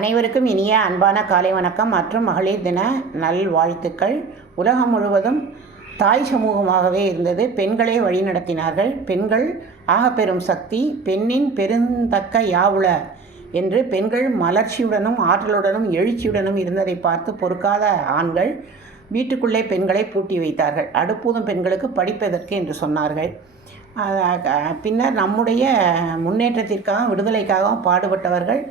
அனைவருக்கும் இனிய அன்பான காலை வணக்கம் மற்றும் மகளிர் தின நல்வாழ்த்துக்கள். உலகம் முழுவதும் தாய் சமூகமாகவே இருந்தது. பெண்களே வழிநடத்தினார்கள். பெண்கள் ஆகப்பெரும் சக்தி, பெண்ணின் பெருந்தக்க யாவுள என்று பெண்கள் மலர்ச்சியுடனும் ஆற்றலுடனும் எழுச்சியுடனும் இருந்ததை பார்த்து பொறுக்காத ஆண்கள் வீட்டுக்குள்ளே பெண்களை பூட்டி வைத்தார்கள். அடுப்பூதும் பெண்களுக்கு படிப்பதற்கு என்று சொன்னார்கள். பின்னர் நம்முடைய முன்னேற்றத்திற்காகவும் விடுதலைக்காகவும் பாடுபட்டவர்கள்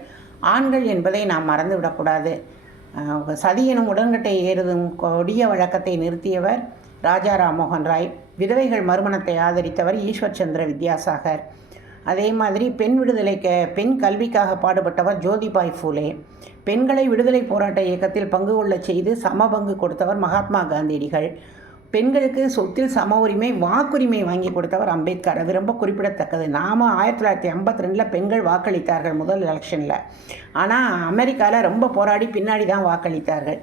ஆண்கள் என்பதை நாம் மறந்துவிடக்கூடாது. சதி எனும் உடன்கட்டை ஏறுதும் கொடிய வழக்கத்தை நிறுத்தியவர் ராஜா ராம்மோகன் ராய். விதவைகள் மறுமணத்தை ஆதரித்தவர் ஈஸ்வர் சந்திர வித்யாசாகர். அதே மாதிரி பெண் கல்விக்காக பாடுபட்டவர் ஜோதிபாய் ஃபூலே. பெண்களை விடுதலை போராட்ட இயக்கத்தில் பங்கு கொள்ள செய்து சம பங்கு கொடுத்தவர் மகாத்மா காந்தியடிகள். பெண்களுக்கு சொத்தில் சம உரிமை, வாக்குரிமை வாங்கி கொடுத்தவர் அம்பேத்கர். அது ரொம்ப குறிப்பிடத்தக்கது. நாம் 1952 பெண்கள் வாக்களித்தார்கள் முதல் எலெக்ஷனில். ஆனால் அமெரிக்காவில் ரொம்ப போராடி பின்னாடி தான் வாக்களித்தார்கள்.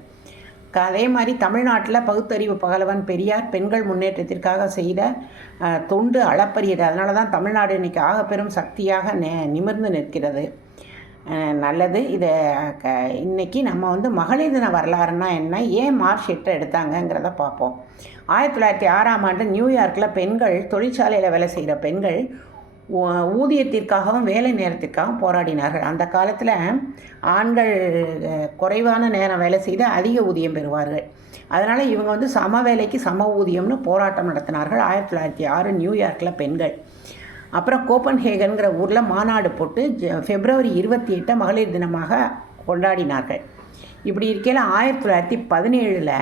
அதே மாதிரி தமிழ்நாட்டில் பகுத்தறிவு பகலவன் பெரியார் பெண்கள் முன்னேற்றத்திற்காக செய்த தொண்டு அளப்பரியது. அதனால தான் தமிழ்நாடு இன்றைக்கி ஆகப்பெரும் சக்தியாக நிமிர்ந்து நிற்கிறது. நல்லது. இன்றைக்கி நம்ம மகளிர் தின வரலாறுனா என்ன, ஏன் மார்ச் 8 எடுத்தாங்கங்கிறத பார்ப்போம். 1906 நியூயார்க்கில் பெண்கள், தொழிற்சாலையில் வேலை செய்கிற பெண்கள் ஊதியத்திற்காகவும் வேலை நேரத்திற்காகவும் போராடினார்கள். அந்த காலத்தில் ஆண்கள் குறைவான நேரம் வேலை செய்து அதிக ஊதியம் பெறுவார்கள். அதனால் இவங்க சம வேலைக்கு சம ஊதியம்னு போராட்டம் நடத்தினார்கள் 1906 நியூயார்க்கில் பெண்கள். அப்புறம் கோப்பன்ஹேகன்கிற ஊரில் மாநாடு போட்டு February 28 மகளிர் தினமாக கொண்டாடினார்கள். இப்படி இருக்கையில் 1917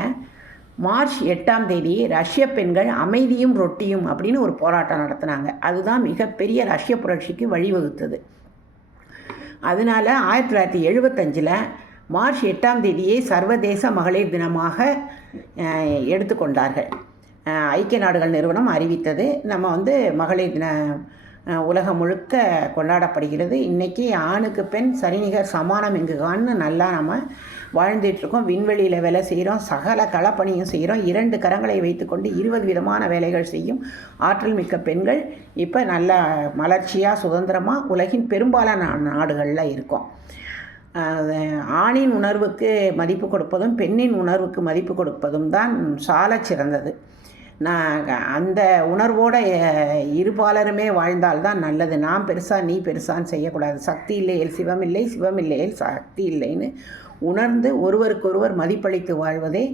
மார்ச் 8 ரஷ்ய பெண்கள் அமைதியும் ரொட்டியும் அப்படின்னு ஒரு போராட்டம் நடத்தினாங்க. அதுதான் மிகப்பெரிய ரஷ்ய புரட்சிக்கு வழிவகுத்தது. அதனால் 1975 மார்ச் 8 சர்வதேச மகளிர் தினமாக எடுத்துக்கொண்டார்கள். ஐக்கிய நாடுகள் நிறுவனம் அறிவித்தது. நம்ம மகளிர் தின உலகம் முழுக்க கொண்டாடப்படுகிறது. இன்றைக்கி ஆணுக்கு பெண் சரிநிகர் சமானம் எங்குகான்னு நல்லா நம்ம வாழ்ந்துட்டுருக்கோம். விண்வெளியில் வேலை செய்கிறோம், சகல களப்பணியும் செய்கிறோம். 2 கரங்களை வைத்துக்கொண்டு 20 விதமான வேலைகள் செய்யும் ஆற்றல் மிக்க பெண்கள் இப்போ நல்ல மலர்ச்சியாக சுதந்திரமாக உலகின் பெரும்பாலான நாடுகளில் இருக்கோம். ஆணின் உணர்வுக்கு மதிப்பு கொடுப்பதும் பெண்ணின் உணர்வுக்கு மதிப்பு கொடுப்பதும் தான் சால சிறந்தது. அந்த உணர்வோடு இருபாலருமே வாழ்ந்தால்தான் நல்லது. நாம் பெருசா நீ பெருசான்னு செய்யக்கூடாது. சக்தி இல்லையேல் சிவம் இல்லை, சிவம் இல்லையேல் சக்தி இல்லைன்னு உணர்ந்து ஒருவருக்கொருவர் மதிப்பளித்து வாழ்வதே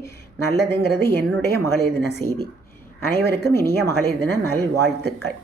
நல்லதுங்கிறது என்னுடைய மகளிர் தின செய்தி. அனைவருக்கும் இனிய மகளிர் தின நல்வாழ்த்துக்கள்.